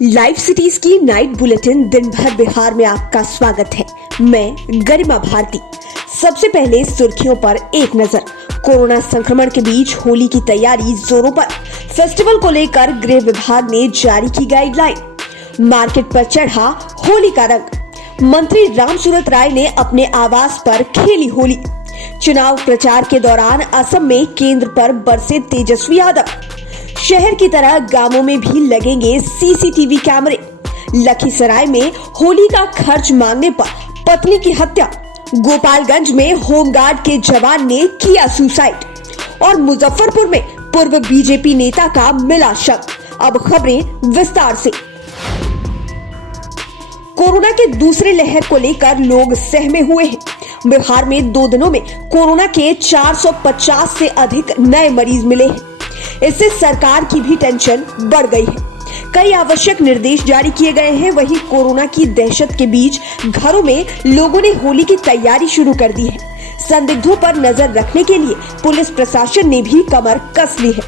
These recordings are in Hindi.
लाइव सिटीज की नाइट बुलेटिन दिन भर बिहार में आपका स्वागत है। मैं गरिमा भारती। सबसे पहले सुर्खियों पर एक नजर। कोरोना संक्रमण के बीच होली की तैयारी जोरों पर। फेस्टिवल को लेकर गृह विभाग ने जारी की गाइडलाइन। मार्केट पर चढ़ा होली का रंग। मंत्री रामसूरत राय ने अपने आवास पर खेली होली। चुनाव प्रचार के दौरान असम में केंद्र पर बरसे तेजस्वी यादव। शहर की तरह गांवों में भी लगेंगे सीसीटीवी कैमरे। लखीसराय में होली का खर्च मांगने पर पत्नी की हत्या। गोपालगंज में होमगार्ड के जवान ने किया सुसाइड। और मुजफ्फरपुर में पूर्व बीजेपी नेता का मिला शव। अब खबरें विस्तार से। कोरोना के दूसरे लहर को लेकर लोग सहमे हुए हैं। बिहार में 2 दिनों में कोरोना के 450 से अधिक नए मरीज मिले हैं। इससे सरकार की भी टेंशन बढ़ गई है। कई आवश्यक निर्देश जारी किए गए हैं। वहीं कोरोना की दहशत के बीच घरों में लोगों ने होली की तैयारी शुरू कर दी है। संदिग्धों पर नजर रखने के लिए पुलिस प्रशासन ने भी कमर कस ली है।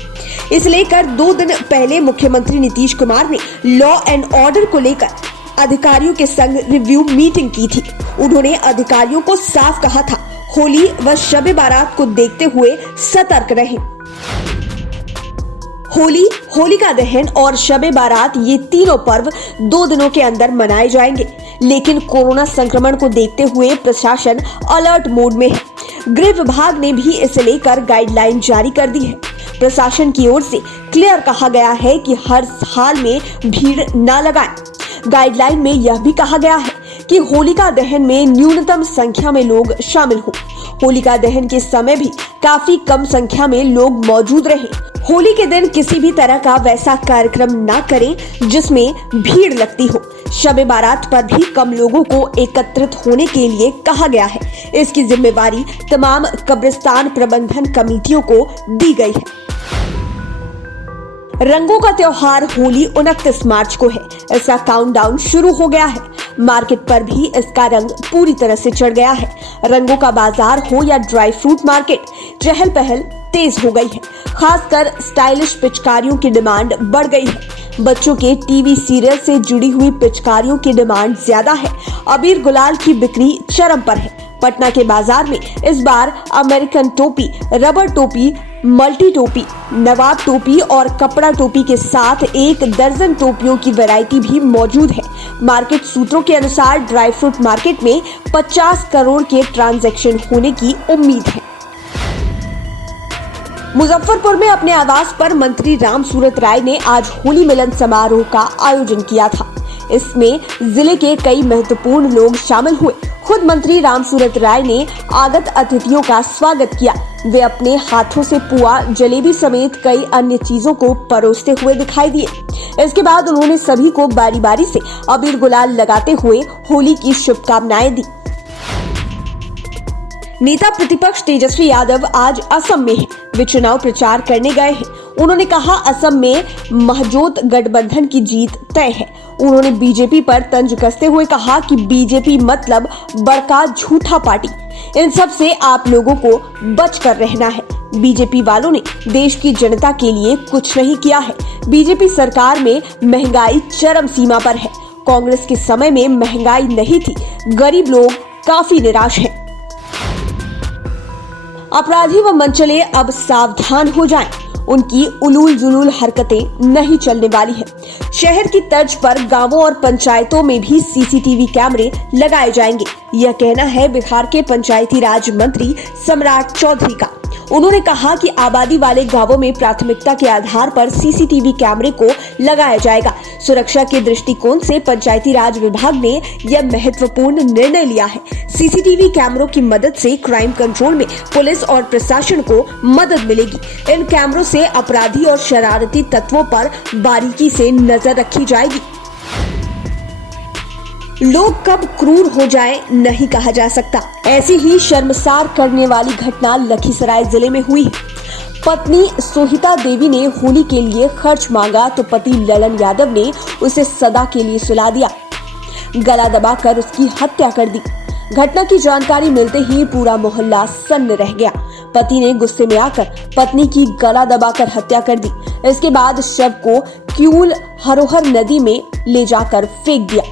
इसे लेकर 2 दिन पहले मुख्यमंत्री नीतीश कुमार ने लॉ एंड ऑर्डर को लेकर अधिकारियों के संग रिव्यू मीटिंग की थी। उन्होंने अधिकारियों को साफ कहा था, होली व शब बारात को देखते हुए सतर्क रहें। होली, होलिका दहन और शब बारात ये तीनों पर्व 2 दिनों के अंदर मनाए जाएंगे, लेकिन कोरोना संक्रमण को देखते हुए प्रशासन अलर्ट मोड में है। गृह विभाग ने भी इसे लेकर गाइडलाइन जारी कर दी है। प्रशासन की ओर से क्लियर कहा गया है कि हर हाल में भीड़ न लगाएं। गाइडलाइन में यह भी कहा गया है कि होलिका दहन में न्यूनतम संख्या में लोग शामिल हों। होलिका दहन के समय भी काफी कम संख्या में लोग मौजूद रहें। होली के दिन किसी भी तरह का वैसा कार्यक्रम ना करें जिसमें भीड़ लगती हो। शब बारात पर भी कम लोगों को एकत्रित होने के लिए कहा गया है। इसकी जिम्मेवारी तमाम कब्रिस्तान प्रबंधन कमेटियों को दी गई है। रंगों का त्योहार होली 29 मार्च को है। इसका काउंटडाउन शुरू हो गया है। मार्केट पर भी इसका रंग पूरी तरह से चढ़ गया है। रंगों का बाजार हो या ड्राई फ्रूट मार्केट, चहल पहल तेज हो गई है। खासकर स्टाइलिश पिचकारियों की डिमांड बढ़ गई है। बच्चों के टीवी सीरियल से जुड़ी हुई पिचकारियों की डिमांड ज्यादा है। अबीर गुलाल की बिक्री चरम पर है। पटना के बाजार में इस बार अमेरिकन टोपी, रबर टोपी, मल्टी टोपी, नवाब टोपी और कपड़ा टोपी के साथ 1 दर्जन टोपियों की वैरायटी भी मौजूद है। मार्केट सूत्रों के अनुसार ड्राई फ्रूट मार्केट में 50 करोड़ के ट्रांजैक्शन होने की उम्मीद है। मुजफ्फरपुर में अपने आवास पर मंत्री रामसूरत राय ने आज होली मिलन समारोह का आयोजन किया था। इसमें जिले के कई महत्वपूर्ण लोग शामिल हुए। खुद मंत्री रामसूरत राय ने आगत अतिथियों का स्वागत किया। वे अपने हाथों से पुआ, जलेबी समेत कई अन्य चीजों को परोसते हुए दिखाई दिए। इसके बाद उन्होंने सभी को बारी बारी से अबीर गुलाल लगाते हुए होली की शुभकामनाएं दी। नेता प्रतिपक्ष तेजस्वी यादव आज असम में हैं। वे चुनाव प्रचार करने गए हैं। उन्होंने कहा, असम में महजोत गठबंधन की जीत तय है। उन्होंने बीजेपी पर तंज कसते हुए कहा कि बीजेपी मतलब बड़का झूठा पार्टी। इन सब से आप लोगों को बच कर रहना है। बीजेपी वालों ने देश की जनता के लिए कुछ नहीं किया है। बीजेपी सरकार में महंगाई चरम सीमा पर है। कांग्रेस के समय में महंगाई नहीं थी। गरीब लोग काफी निराश हैं। अपराधी व मनचले अब सावधान हो जाएं। उनकी उलूल जुलूल हरकतें नहीं चलने वाली है। शहर की तर्ज पर गांवों और पंचायतों में भी सीसीटीवी कैमरे लगाए जाएंगे। यह कहना है बिहार के पंचायती राज मंत्री सम्राट चौधरी का। उन्होंने कहा कि आबादी वाले गांवों में प्राथमिकता के आधार पर सीसीटीवी कैमरे को लगाया जाएगा। सुरक्षा के दृष्टिकोण से पंचायती राज विभाग ने यह महत्वपूर्ण निर्णय लिया है। सीसीटीवी कैमरों की मदद से क्राइम कंट्रोल में पुलिस और प्रशासन को मदद मिलेगी। इन कैमरों से अपराधी और शरारती तत्वों पर बारीकी से नजर रखी जाएगी। लोग कब क्रूर हो जाए नहीं कहा जा सकता। ऐसी ही शर्मसार करने वाली घटना लखीसराय जिले में हुई है। पत्नी सोहिता देवी ने होली के लिए खर्च मांगा तो पति ललन यादव ने उसे सदा के लिए सुला दिया। गला दबाकर उसकी हत्या कर दी। घटना की जानकारी मिलते ही पूरा मोहल्ला सन्न रह गया। पति ने गुस्से में आकर पत्नी की गला दबाकर हत्या कर दी। इसके बाद शव को क्यूल हरोहर नदी में ले जाकर फेंक दिया।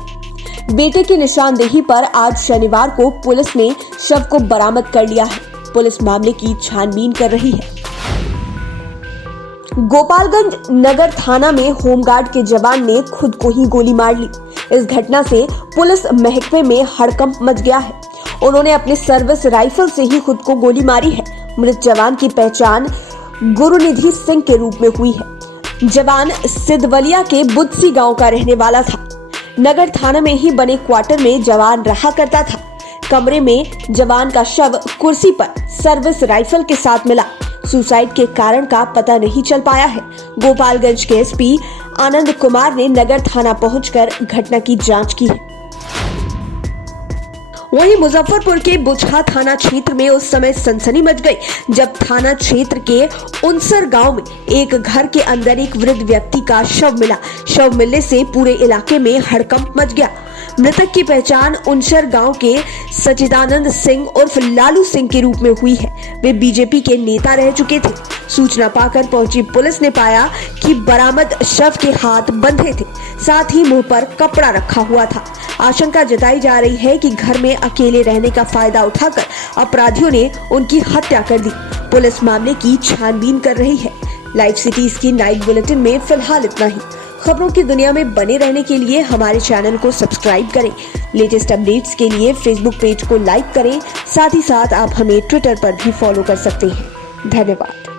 बेटे की निशानदेही पर आज शनिवार को पुलिस ने शव को बरामद कर लिया है। पुलिस मामले की छानबीन कर रही है। गोपालगंज नगर थाना में होमगार्ड के जवान ने खुद को ही गोली मार ली। इस घटना से पुलिस महकमे में हड़कंप मच गया है। उन्होंने अपने सर्विस राइफल से ही खुद को गोली मारी है। मृत जवान की पहचान गुरुनिधि सिंह के रूप में हुई है। जवान सिद्धवलिया के बुदसी गांव का रहने वाला था। नगर थाना में ही बने क्वार्टर में जवान रहा करता था। कमरे में जवान का शव कुर्सी पर सर्विस राइफल के साथ मिला। सुसाइड के कारण का पता नहीं चल पाया है। गोपालगंज के एसपी आनंद कुमार ने नगर थाना पहुंचकर घटना की जांच की है। वहीं मुजफ्फरपुर के बुचहा थाना क्षेत्र में उस समय सनसनी मच गई जब थाना क्षेत्र के उनसर गांव में एक घर के अंदर एक वृद्ध व्यक्ति का शव मिला। शव मिलने से पूरे इलाके में हड़कंप मच गया। मृतक की पहचान उनसर गांव के सचिदानंद सिंह उर्फ लालू सिंह के रूप में हुई है। वे बीजेपी के नेता रह चुके थे। सूचना पाकर पहुंची पुलिस ने पाया कि बरामद शव के हाथ बंधे थे, साथ ही मुंह पर कपड़ा रखा हुआ था। आशंका जताई जा रही है कि घर में अकेले रहने का फायदा उठाकर अपराधियों ने उनकी हत्या कर दी। पुलिस मामले की छानबीन कर रही है। लाइव सिटीज की नाइट बुलेटिन में फिलहाल इतना ही। खबरों की दुनिया में बने रहने के लिए हमारे चैनल को सब्सक्राइब करें। लेटेस्ट अपडेट्स के लिए फेसबुक पेज को लाइक करें। साथ ही साथ आप हमें ट्विटर पर भी फॉलो कर सकते हैं। धन्यवाद।